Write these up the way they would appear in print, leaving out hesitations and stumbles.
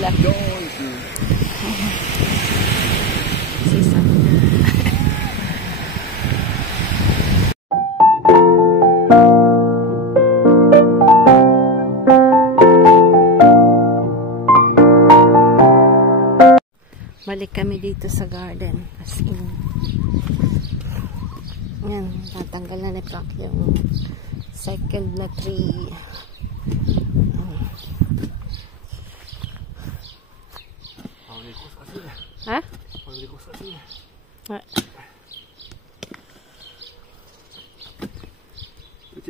Là. C'est ça. Balik kami dito sa garden. As in. Yan. Natanggal na ni Pac yung second na tree. Ha?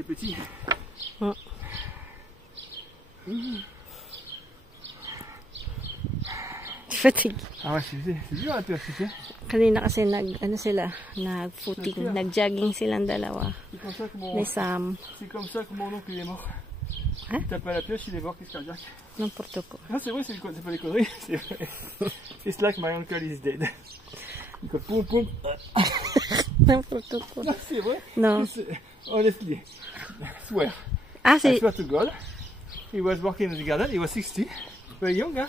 Petit. Fatigue. Ah ouais, c'est dur à persister. Kanina kasi nag-footing, nag-jogging silang dalawa. Ni Sam. C'est comme ça que mon oncle il est mort. Hein? Il tape à la pioche, il est mort, qu'est-ce cardiaque. N'importe quoi. Ah c'est vrai, c'est pas des conneries, c'est vrai. It's like my uncle is dead. Il fait poum poum. N'importe quoi. Non, c'est vrai. Non. Honestly, swear. Ah, I c'est... swear to God. He was working in the garden, he was 60. Very young, hein.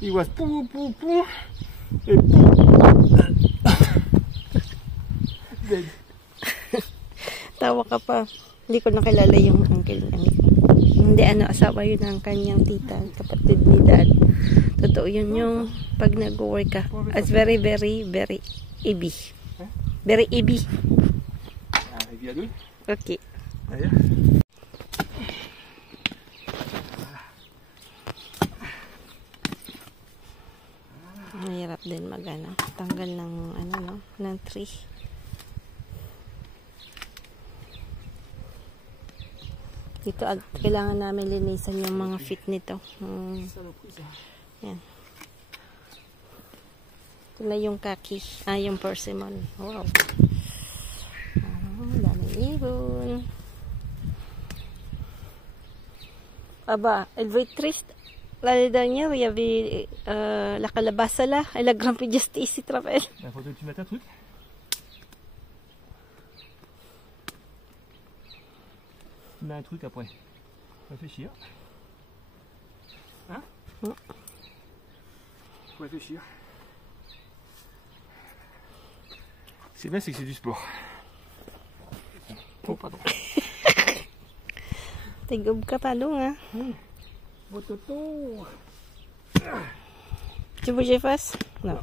He was poum poum poum. Et poum. Dead. Tawa ka pa. Hindi ko nakilala yung uncle niya. Hindi, asawa yun ang kanyang tita, kapatid ni dad. Totoo yun yung pag nag-work ka. It's very, very, very ibi. Very ibi. Okay. Mahirap din tanggal ng ng tree. Dito kailangan namin linisan yung mga feet nito. Yan. Ito na yung kaki. Yung persimmon. Wow. Daming ibon. Aba, elle veut être triste. L'année dernière, il y avait la calabaza là. Elle a grimpé juste ici, tu te rappelles? Il faut que tu mettes un truc. Tu mets un truc après. Réfléchir. Hein? Faut réfléchir. C'est bien, c'est que c'est du sport. Oh, pardon. Tigub ka talong, ha? Tu veux que je fasse? Non.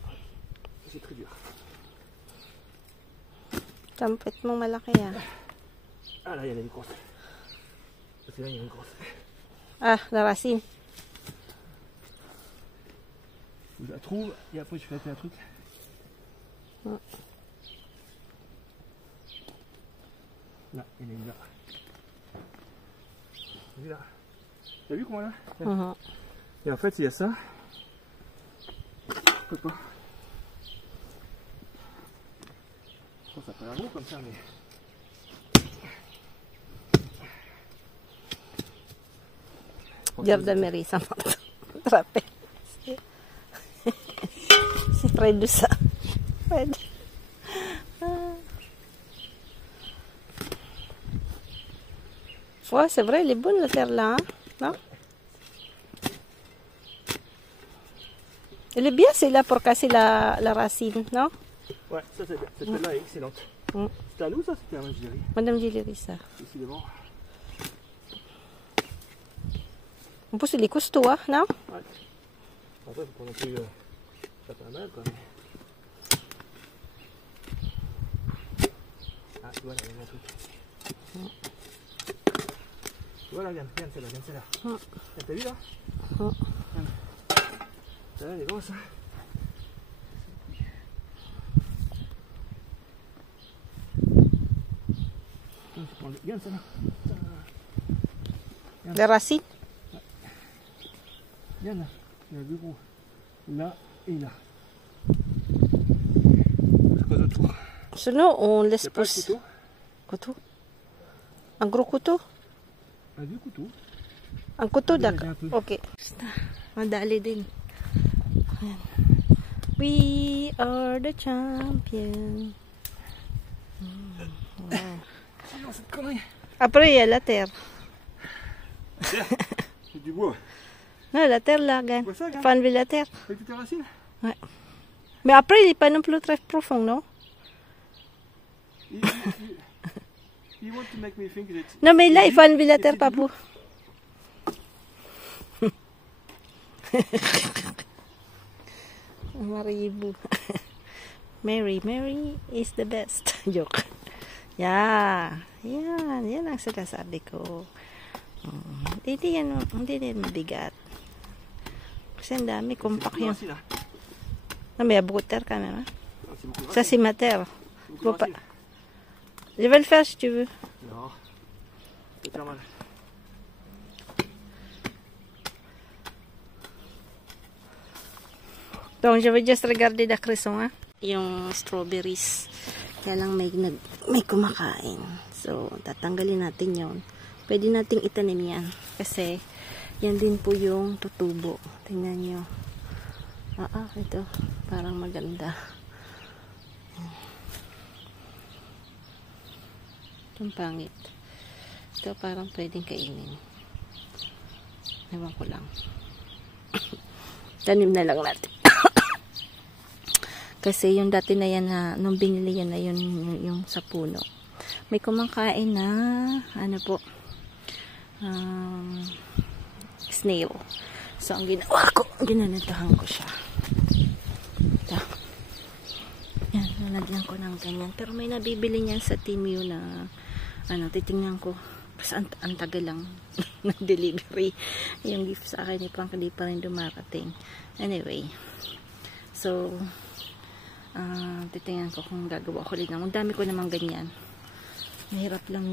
C'est très dur. Tampet mo malaki, ha? Ah, là, il y en a une grosse. C'est là, il y a une grosse. Ah, la racine. Je la trouve et après je fais un truc. Là, il y en a une là. Là. T'as vu comment là? Et en fait, il y a ça. Je peux pas. Bon, ça fait un gros comme ça, mais. Giorda Merisa molto trappe. Si freddo sa. Freddo. Ouais, c'est vrai, elle est bonne la terre là, hein? Non? Elle est bien celle-là pour casser la racine, non? Ouais, ça c'est bien. Cette là est excellente. C'était à nous ça? C'était à Madame Gilleri. Madame Gilleri, ça. Décidément. En plus, il est costaud, hein, non? Ouais. Après, faut pas non plus ça fait mal, quoi. Ah, tu vois, là, il y a un truc. Voilà, regarde celle-là, regarde celle-là. T'as vu là? Celle-là, elle est grosse, hein? Regarde celle-là. La racine? Regarde là, il y a deux gros. Là et là. C'est pas d'autre. Sinon, on laisse pousser. Couteau? Couteau? Un gros couteau? Un vieux couteau. Ang kuto, okay. Madali din. We are the champion. Wow. Sinon, cette connerie. Après, il y a la terre. C'est du bois. Non, la terre là, regarde. Tu vois ça, regarde. Faut enlever la terre. Avec toutes les racines. Ouais. Mais après, il n'est pas non plus très profond, non? You want to make me think that... Non, mais là, il faut enlever la terre, papou. Maribu. Mary is the best. Joke. Yeah. Yan ang sinasabi ko. Hindi din mabigat. Kasi ang dami, compact yun. Non, mais il y a beaucoup de terre quand même. Hein? Ça, c'est ma terre. Pas... Je vais le faire si tu veux. Non. Ça fait mal. Donc, je vais just regarder the crescent, ha? Yung strawberries. Kaya lang may kumakain. So, tatanggalin natin yon. Pwede nating itanim yan. Kasi, yan din po yung tutubo. Tingnan nyo. Ito. Parang maganda. Itong pangit. Ito parang pwedeng kainin. Ewan ko lang. Tanim na lang natin. Kasi yung dati na yan na, nung binili yan na yun, yung sa puno. May kumakain na, ano po, snail. So, ang ginawa ko, ginanatahan ko siya. Ito. Yan, nalagyan ko ng ganyan. Pero may nabibili niyan sa Temu na, titingnan ko. Kasi ang tagal lang ng delivery. Yung gift sa akin, hindi pa rin dumarating. Anyway. So, titingnan ko kung gagawa ko ulit. Ang dami ko naman ganyan. Mahirap lang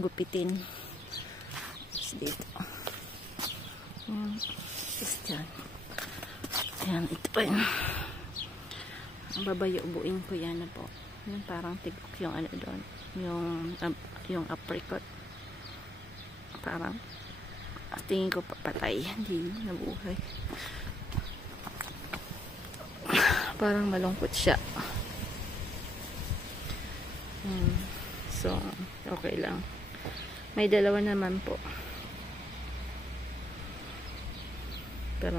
gupitin. Tapos dito. Yan. Tapos dyan. Yan. Ito pa yun. Ang babayubuin ko yan na po. Yan, parang tigok yung ano doon. Yung apricot. Parang tingin ko papatay. Hindi nabuhay. Parang malungkot siya. So, okay lang. May dalawa naman po. Pero,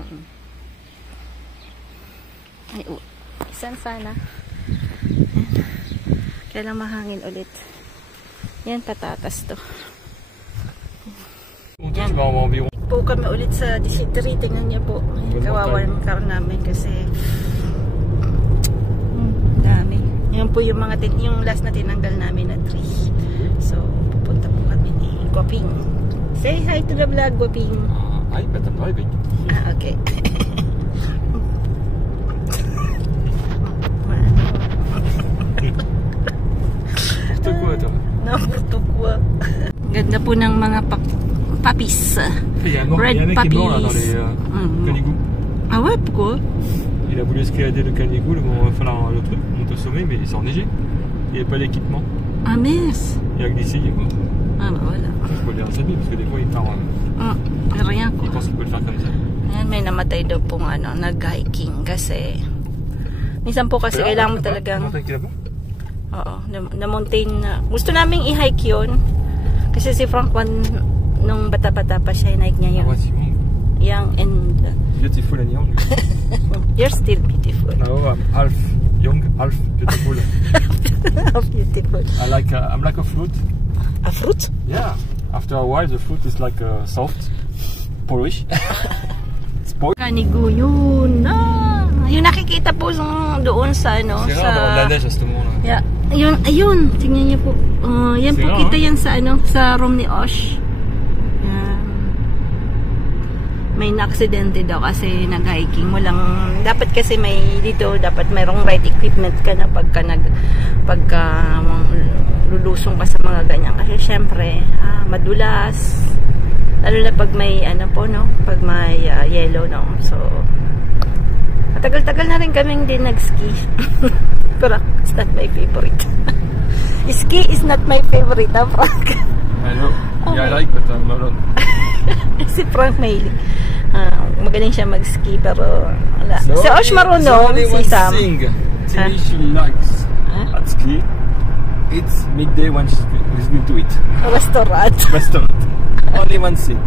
isan sana. Kailang mahangin ulit. Yan, patatas to. Yan. Po kami ulit sa dysentery. Tingnan niya po. Kawawa ng car namin kasi dami. Yan po yung mga yung last na tinanggal namin na tree. So, pupunta po kami ni Guaping. Say hi to the vlog, Guaping. Hi, but I'm driving. Okay. N'importe quoi. Ganda po ng mga papis. Red papis. Ah ouais, pourquoi? Il a voulu escalader le Canigou, le truc, monter au sommet, mais il s'est enneigé. Il n'y avait pas d'équipement. Ah mince. Il a glissé, il est mort. Ah bah voilà. Il faut le dire à sa vie, parce que des fois il part. Rien quoi. Il pense qu'il peut le faire comme ça. Ayan, may namatay daw pong nag-hiking kasi minsan po kasi kailangan mo talagang na mountain na gusto naming i-hike yun kasi si Frank nung bata-bata pa siya hike niya yun. Young and beautiful and young. You're still beautiful. No, I'm half young, half beautiful. Half beautiful. I'm like a fruit. A fruit? Yeah. After a while the fruit is like soft, polish. Canigou yun. Yung nakikita po doon sa la neige à ce moment-là. Yeah. Ayun, tingnan niyo po. Yan po kita yan sa room ni Osh. May na-aksidente daw kasi nag-hiking. Dapat kasi dapat mayroong right equipment ka na pagka lulusong ka sa mga ganyan. Kasi syempre, madulas. Lalo na pag may pag may yellow, no. So, matagal-tagal na rin kaming din nag-ski. Pero it's not my favorite. Ski is not my favorite, Frank? I know. Yeah, I like, but I'm alone. Si Frank mahilig. Magaling siya mag-ski, pero wala. Si Osh marunong, si Sam. She likes at ski. It's midday when she's going to eat. Restaurant. Only one thing.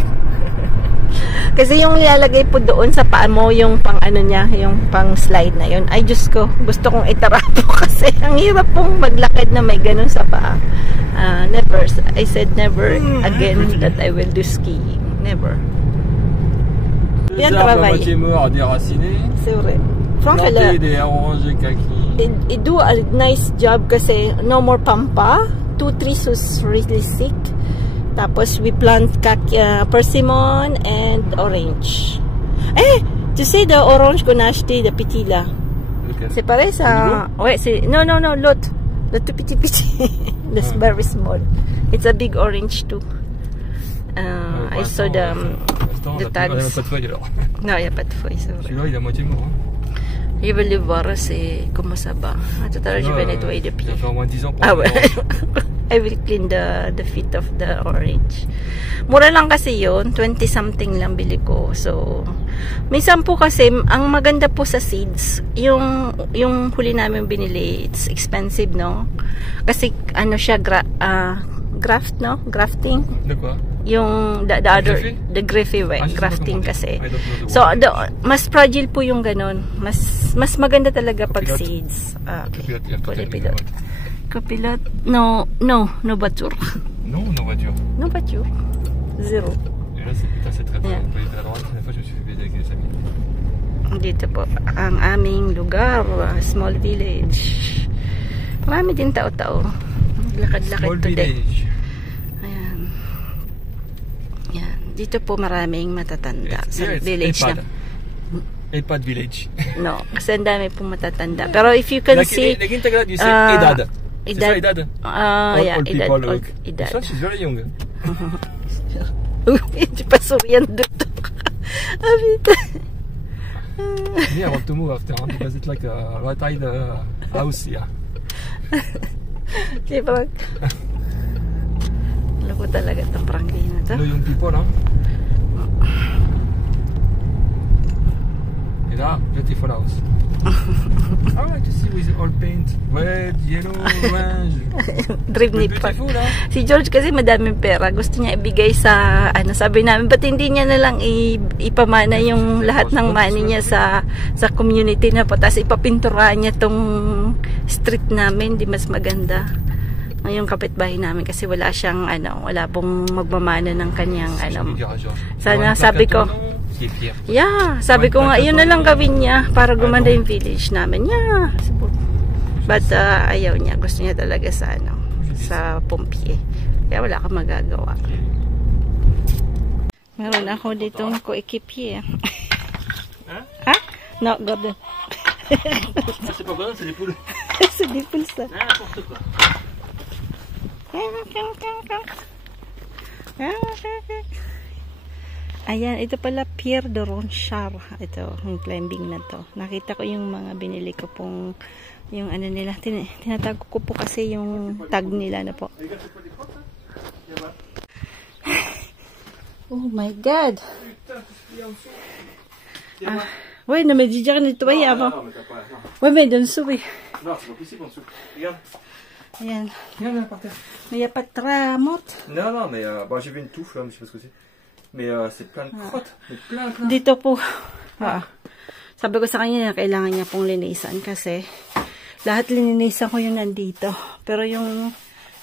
Kasi yung nilalagay po doon sa paa mo, yung pang ano niya, yung pang slide na yun. Ay, Diyos ko, gusto kong itarapo kasi ang hirap pong maglakad na may ganun sa paa. Never, I said never again that I will do skiing. Never. Des arbres à moitié morts, déracinés. C'est vrai. Planter des orangers kaki. It do a nice job kasi no more pampa. 2 trees was really sick. Tapos we plant persimmon and orange. Tu sais the orange qu'on a acheté, the petit là. Lequel? C'est pareil ça. Ouais, c'est non l'autre. Le tout petit. The very small. It's a big orange too. I saw the tags. Il n'y a pas de feuilles alors. Non, il n'y a pas de feuilles, c'est vrai. Celui-là, il est à moitié mort. Hein. Je vais le voir, c'est comment ça va. Tout à l'heure, je vais nettoyer les pieds. Ça fait au moins 10 ans pour Ouais. I will clean the feet of the orange. Mura lang kasi yun. 20 something lang bili ko. So, minsan po kasi, ang maganda po sa seeds, yung huli namin binili, it's expensive, no? Kasi, ano siya, graft, no? Grafting. De quoi? Yung, the other, the Griffey way, grafting kasi. So, mas fragile po yung ganun. Mas maganda talaga pag seeds. Okay. Pilot. Copilote. No voiture. Non, no voiture. No voiture. Zero. Et là, c'est très bien. On peut aller à droite. La fois, je me suis fait baiser avec des amis. Dito po, ang aming lugar. Small village. Marami din tao-tao. Lakad-lakad today. Village. Ayan. Yan. Dito po maraming matatanda sa Yeah, village na. EHPAD village. No, kasi ang dami pong matatanda. Pero if you can see... Like in Tagalog, you say edad. C'est ça, edad? Yeah, old people look. edad. So, she's very young. Hindi pa suryan dito. Yeah, I want to move after, because it's like a right-eyed house here. Di ba? Alam ko talaga itong prangkay na ito. No young people, hein? Et là, beautiful house. I like to see with all paint. Red, yellow, orange. Dream pa. Beautiful, hein? Si George kasi madaming pera. Gusto niya ibigay sa, sabi namin, ba't hindi niya na lang ipamana yung lahat ng money niya sa community na po. Tapos ipapinturahan niya tong street namin. Di mas maganda. Yung kapitbahay namin kasi wala siyang wala pong magmamana ng kanyang sana sabi ko sabi ko nga yun na lang gawin niya para gumanda yung village namin but ayaw niya, gusto niya talaga sa Pompier, kaya wala kang magagawa. Meron ako ditong coéquipier. Ha? No, Gordon. C'est pas bon, c'est des poules. C'est des poules ça. N'importe quoi. Ayan, ito pala Pierre de Ronchard. Ito, yung climbing na to. Nakita ko yung mga binili ko pong yung nila. Tinatag ko po kasi yung tag nila na po. Oh my God! Ouais, non mais dis dire nettoyer avant. Ouais, mais donne-dessous, oui. Non, c'est pas possible en dessous. Regarde. Ayan. Regarde là par terre. Mais il n'y a pas de tramotte. Non, mais j'ai vu une touffe là, mais je sais pas ce que c'est. Mais c'est plein de crottes. Mais plein. Dito po. Sabi ko sa kanya na kailangan niya pong linisan kasi lahat lininisan ko yung nandito. Pero yung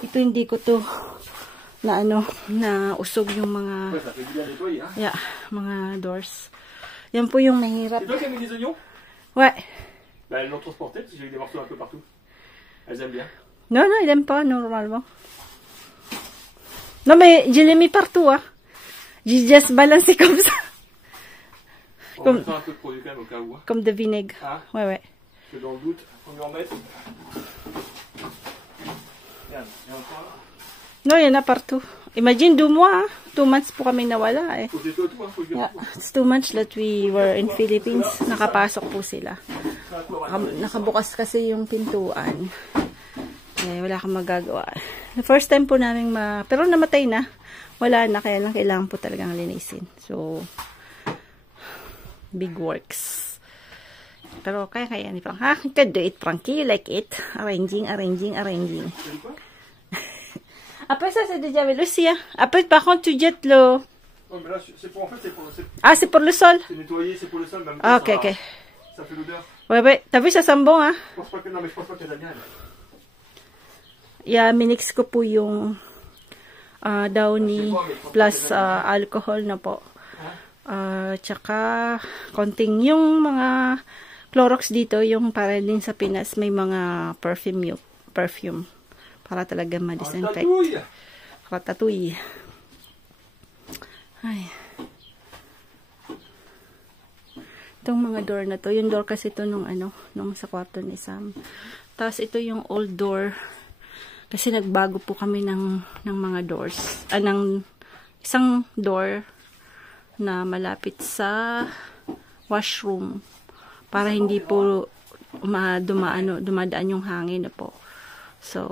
ito hindi ko to na na usog yung mga mga doors. Yan po yung mahirap. C'est toi qui as mis des oignons? Ouais. Bah elles l'ont transporté parce que j'ai eu des morceaux un peu partout. Elles aiment bien. Non, il aime pas normalement. Non mais je l'ai mis partout J'ai juste balancé comme ça. On va faire un peu de produit quand même au cas où. Comme de vinaigre. Ah. Ouais. Que dans le doute, on lui en met. Regarde, il y en a encore là. Non, il y en a partout. Imagine 2 mois, 2 months po kami nawala Faut que tout, hein, faut que Yeah, it's 2 months that we were in Philippines. Nakapasok po sila. Nakabukas kasi yung pintuan. Wala kang magagawa. The first time po namin pero namatay na. Wala na, kaya lang kailangan po talagang linisin. So, big works. Pero kaya ni Frank. You can do it, Frankie. You like it. Arranging. Après ça, c'est déjà Lucia. Après, par contre, tu jettes le... Oh, mais là, c'est pour, en fait, Ah, c'est pour le sol? c'est nettoyer, c'est pour le sol, même. Ah, ok, ok. Ça fait l'odeur. Ouais, ouais. T'as vu, ça sent bon, hein? Je pense pas que, non, mais je pense pas qu'elle a bien. Yeah, minix ko po yung downy plus alcohol na po. Tsaka konting yung mga Clorox dito, yung para din sa Pinas, may mga perfume para talaga ma-disinfect. Ratatouille. Ay. Itong mga door na to, yung door kasi ito nung sa kwarto ni Sam. Tapos ito yung old door. Kasi nagbago po kami ng mga doors. Ng isang door na malapit sa washroom. Para hindi po dumadaan yung hangin na po. So,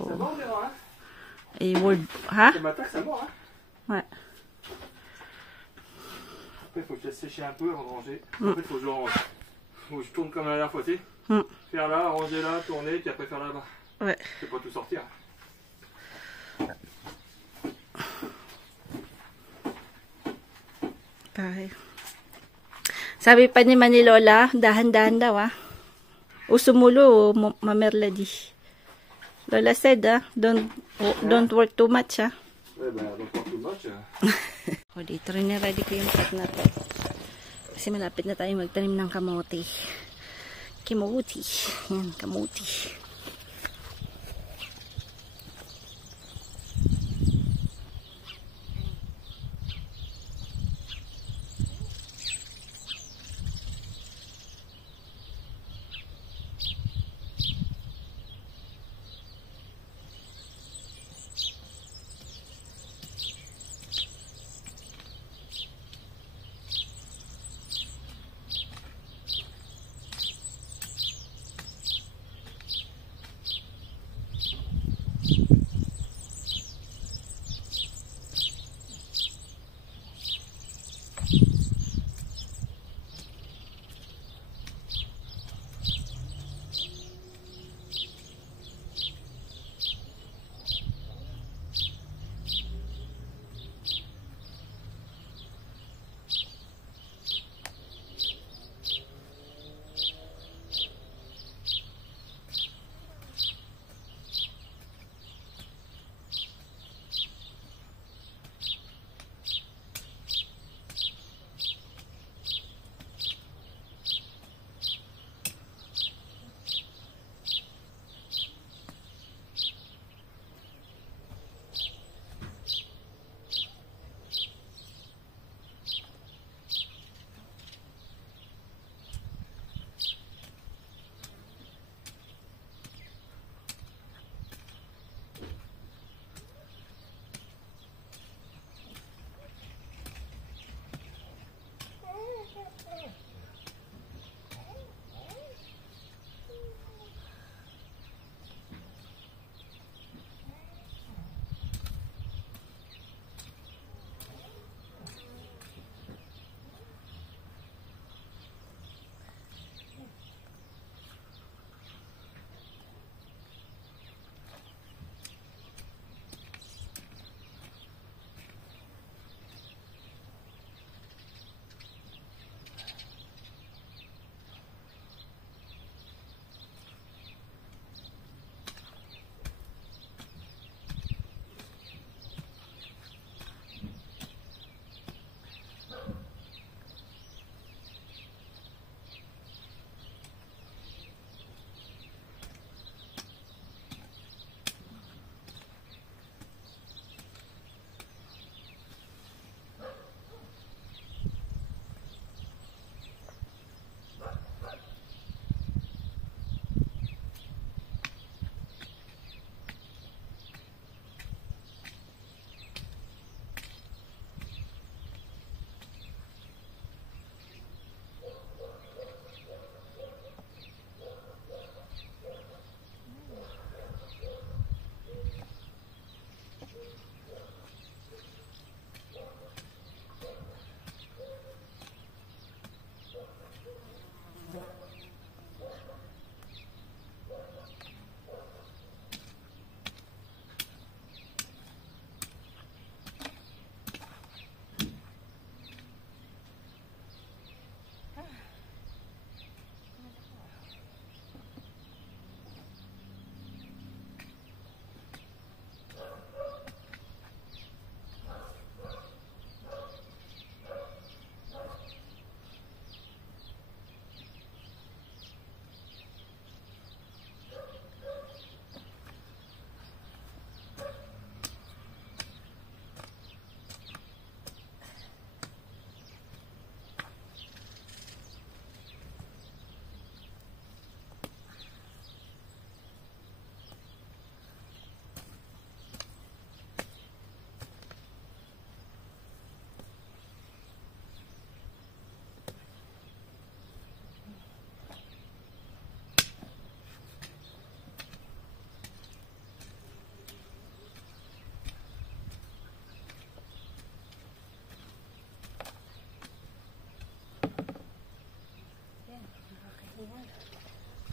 word, ha? Ouais. Après, il faut que je laisse sécher un peu avant de ranger. En fait, il faut que je le range. Faut que je tourne comme la dernière fois, tu sais. Faire là, ranger là, tourner, puis après faire là-bas. Ouais. Je peux pas tout sortir. Sabi pa ni Manilola, dahan-dahan daw Usumulo, mamerladi. Lola said, don't work too much, Ouais, bah, don't work too much. O, dito rin ready ko yung pot na to. Kasi malapit na tayo magtanim ng kamote. Kamote. Yan, kamote.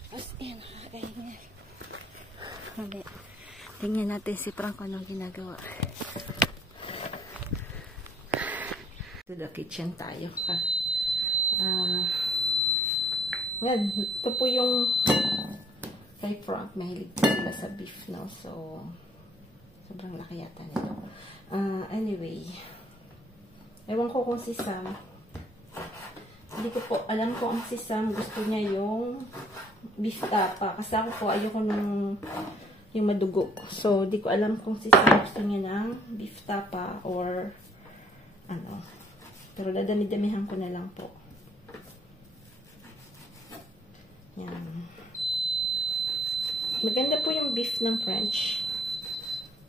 As in, nakakaingay. Mali. Tingnan natin si Frank anong ginagawa. To the kitchen tayo. Yan, ito po yung kay Frank. Mahilig po sila sa beef, no? So, sobrang laki yata nito. Anyway, ewan ko kung si Sam. Hindi ko po alam kung ang si Sam gusto niya yung beef tapa. Kasi ako po ayoko nung yung madugo. So, di ko alam kung si Sam gusto niya ng beef tapa or ano. Pero dadami-damihan ko na lang po. Yan. Maganda po yung beef ng French.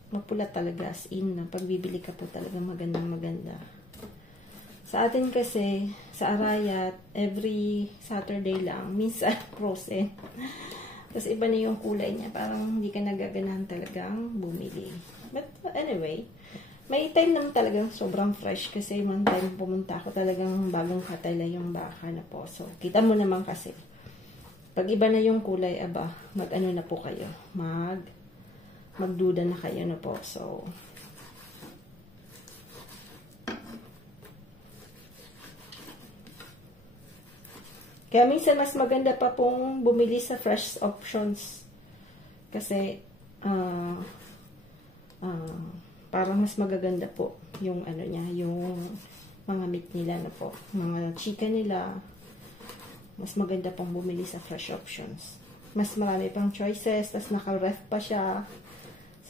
Mapula talaga as in. Pag bibili ka po talaga maganda. Sa atin kasi, sa Arayat, every Saturday lang, minsan frozen. Tapos iba na yung kulay niya. Parang hindi ka nagaganahan talagang bumili. But anyway, may time naman talagang sobrang fresh kasi one time pumunta ako talagang bagong katala yung baka na po. So, kita mo naman kasi. Pag iba na yung kulay, aba, mag-ano na po kayo. Magduda na kayo na po. So, kaya minsan mas maganda pa pong bumili sa fresh options. Kasi, parang mas magaganda po yung ano niya, yung mga meat nila na po. Mga chicken nila, mas maganda pong bumili sa fresh options. Mas marami pang choices, tas naka-ref pa siya.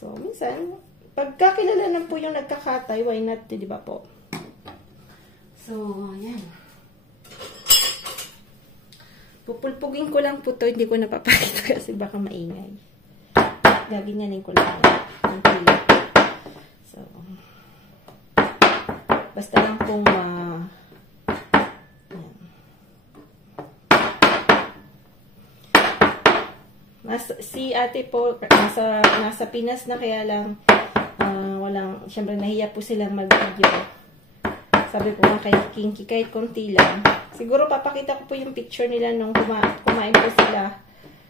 So, minsan, pagkakilala na po yung nagkakatay, why not, di ba po? So, yan. Pupulpugin ko lang po to, hindi ko napapakita kasi baka maingay. Gaganyanin ko lang ang pila. So, basta lang pong si ate po, nasa Pinas na kaya lang syempre nahiya po silang mag-video. Sabi ko nga kay Kinky, kahit konti lang. Siguro papakita ko po yung picture nila nung kumain po sila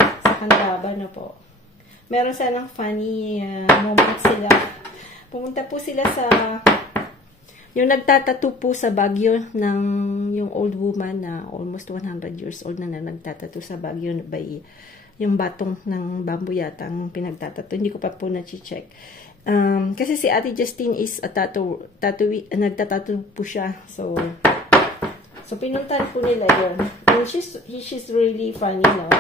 sa Candaba na po. Meron silang funny moment sila. Pumunta po sila sa yung nagtatattoo po sa Baguio ng yung old woman na almost 100 years old na nagtatattoo sa Baguio by yung batong ng bamboo yata ang pinagtatattoo. Hindi ko pa po na-check. Kasi si Ate Justine is a nagtatattoo po siya. So pinuntahan po nila yun. And she's really funny, no?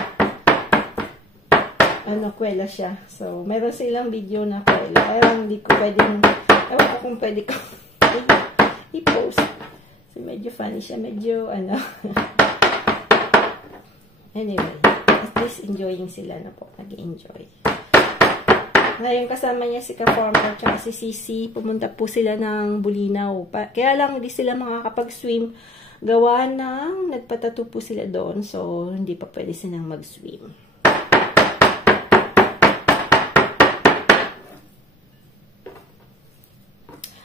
Kwela siya. So, meron silang video na kwela. Pero hindi ko pwedeng, ewan ko kung pwede ko i-post. So, medyo funny siya. Medyo, Anyway, at least enjoying sila na po. Nag-enjoy. Ngayon kasama niya si Ka-Farmer at si Sisi. Pumunta po sila ng Bulinaw. Kaya lang hindi sila makakapag-swim. Gawa ng nagpatattoo po sila doon. So, hindi pa pwede silang mag-swim.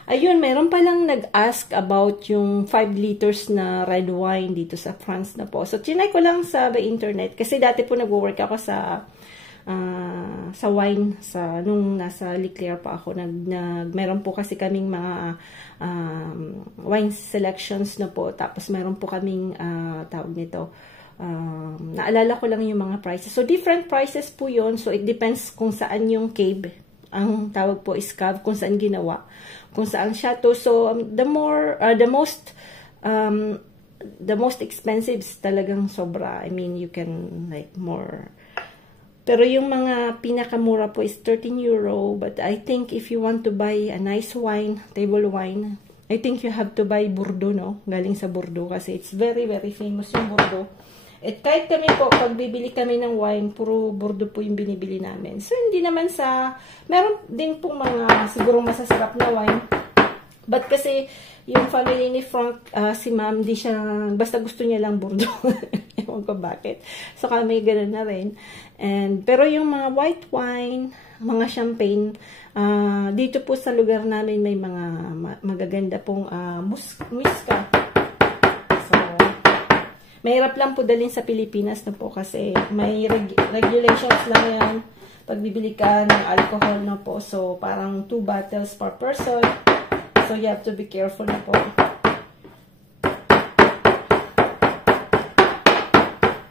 Ayun, meron palang nag-ask about yung 5 liters na red wine dito sa France na po. So, trinay ko lang sa internet. Kasi dati po nag-work ako sa wine, nung nasa Leclerc pa ako. Meron po kasi kaming mga wine selections na po. Tapos meron po kaming tawag nito. Naalala ko lang yung mga prices. So, different prices po yun. So, it depends kung saan yung cave. Ang tawag po is cave, kung saan ginawa. Kung saan chateau. So, the most expensive talagang sobra. I mean, you can like more. Pero yung mga pinakamura po is 13 euro. But I think if you want to buy a nice wine, table wine, I think you have to buy Bordeaux, no? Galing sa Bordeaux kasi it's very, very famous yung Bordeaux. At kahit kami po, pag bibili kami ng wine, puro Bordeaux po yung binibili namin. So, hindi naman meron din po mga siguro masasarap na wine. But kasi, yung family ni Frank, si ma'am, di siya, basta gusto niya lang Bordeaux. Ewan ko bakit. So, kami gano'n na rin. Pero yung mga white wine, mga champagne, dito po sa lugar namin may mga magaganda pong muska. So, Mahirap lang po dalhin sa Pilipinas na po kasi may regulations lang yan. Pag bibili ka ng alcohol na po. So, parang 2 bottles per person. So, you have to be careful na po.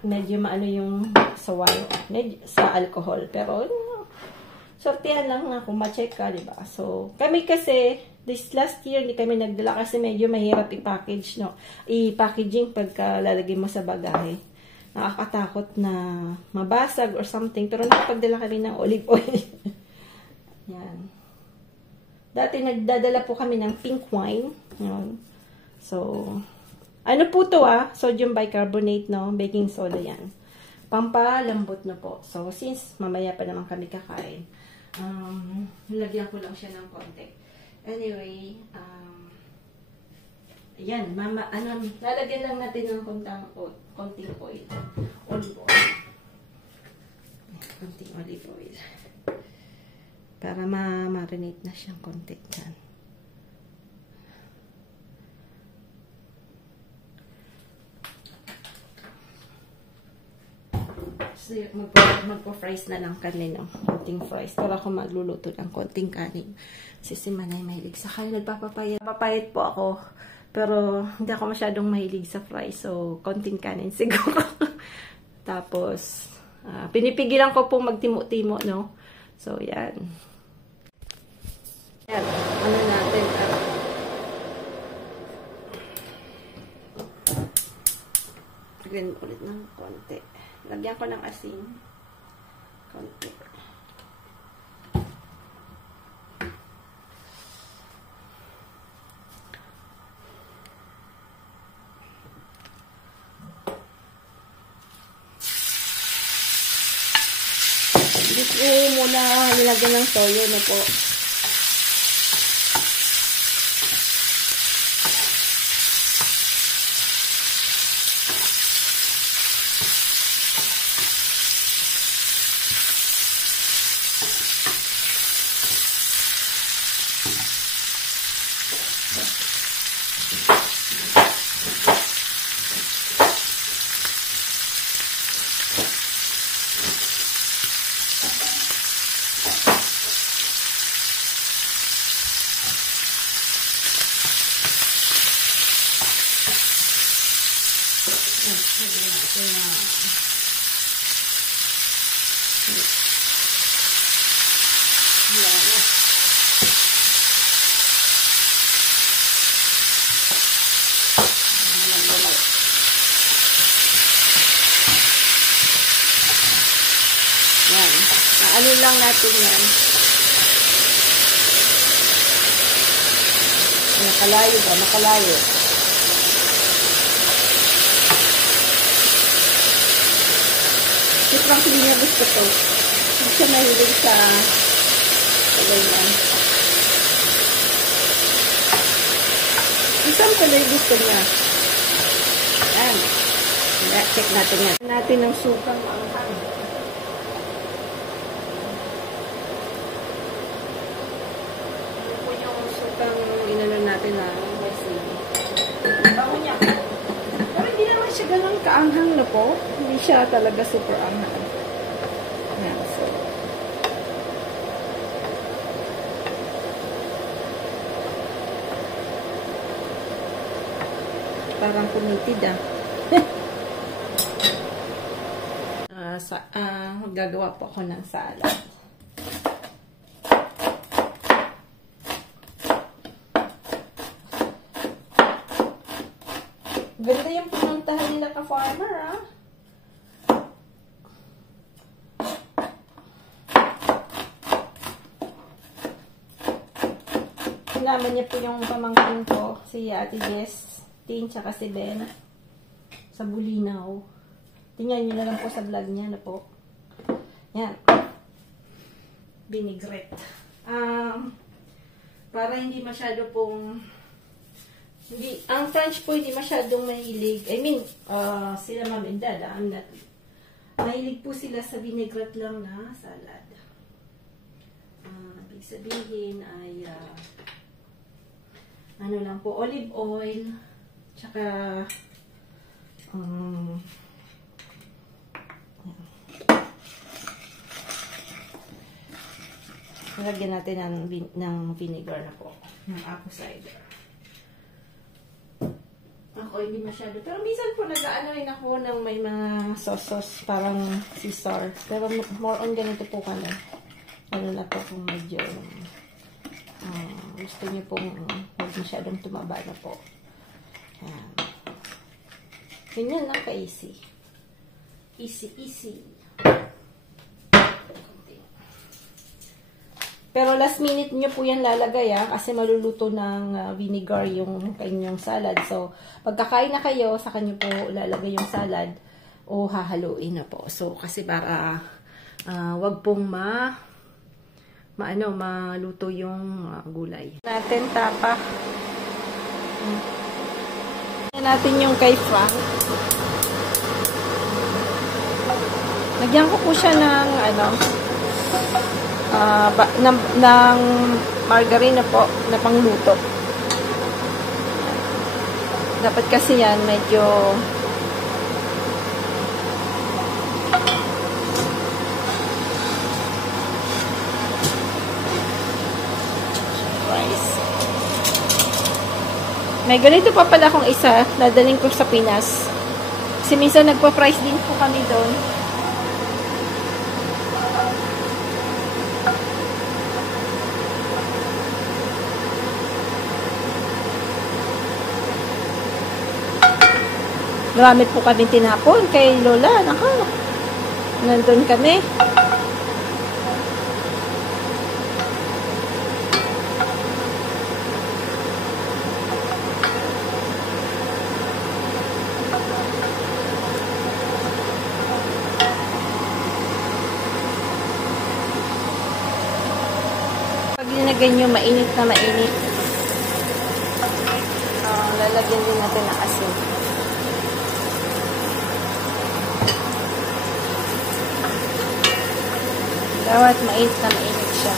Medyo maano yung sa wine, sa alcohol. Pero, sortihan lang na kung ma-check ka, diba? So, kami kasi, this last year, hindi kami nagdala kasi medyo mahirap i-package, no? I-packaging pagka lalagay mo sa bagahe. Nakakatakot na mabasag or something. Pero nakapagdala kami ng olive oil. Yan. Dati nagdadala po kami ng pink wine. Yan. So, ano po to sodium bicarbonate, no? Baking soda yan. Pampalambot na po. So, since mamaya pa naman kami kakain, lagyan ko lang siya ng konti. Anyway, ayan, lalagyan lang natin ng konting oil. Olive oil. Konting olive oil. Para ma-marinate na siyang konti. Yan. So, magpo-fries na lang kami, no? Konting fries. Para ako magluluto ng konting kanin. Kasi si Manay mahilig sa kanin. Nagpapapayat. Papayat po ako. Pero, hindi ako masyadong mahilig sa fries. So, konting kanin siguro. Tapos, pinipigilan ko pong magtimo-timo, no? So, yan. Yan. Ano natin? Lagyan ulit ng konti. Lagyan ko ng asin. Konti. Dito muna nilagyan ng toyo na po. Ano lang natin yan. Nakalayo ba? Nakalayo. Si Frank hindi niya gusto to. Hindi siya mahilig sa ganyan. Isang kulay gusto niya. Yan. Check natin yan. Natin ang sukang maanghang. Inano natin na bango niya. Pero hindi naman siya ganun kaanghang na po. Hindi siya talaga super anghang. Yan, so. Parang committed gagawa po ako ng salad. Ganda yung pinuntahan nila ka-farmer, Sinama niya po yung pamangkin ko, si Ate Jess, Tin, tsaka si Ben, sa Bulinaw. Tingnan niyo na lang po sa vlog niya na po. Yan. Vinaigrette. Para hindi masyado pong ang French po hindi masyadong mahilig. I mean, sila Mom and Dad, mahilig po sila sa vinaigrette lang na salad. Ibig sabihin ay ano lang po, olive oil, tsaka Lagyan natin ng vinegar na po. Ng apple cider. Ako hindi masyado. Pero minsan po nag-aano rin ako ng may mga sauce parang Caesar. Pero more on ganito po kami. Ano na po kung medyo gusto niyo pong huwag masyadong tumaba na po. Ayan. Ganyan lang ka-easy. Easy, easy. Pero last minute nyo po yan lalagay kasi maluluto ng vinegar yung kanyang salad. So, pagkakain na kayo, sa kanyo po lalagay yung salad o hahaluin na po. So, kasi para wag pong maluto yung gulay. Natin tapa. Natin yung kay Frank. Lagyan ko po siya ng ng margarine po na pangluto. Dapat kasi yan medyo rice. May ganito pa pala akong isa, dadaling ko sa Pinas. Kasi minsan nagpa-price din po kami doon. Marami po kami tinapon kay Lola. Naka, nandun kami. Pag nilagay nyo, mainit na mainit. Lalagyan din natin ng asin. Dapat mainit na mainit siya.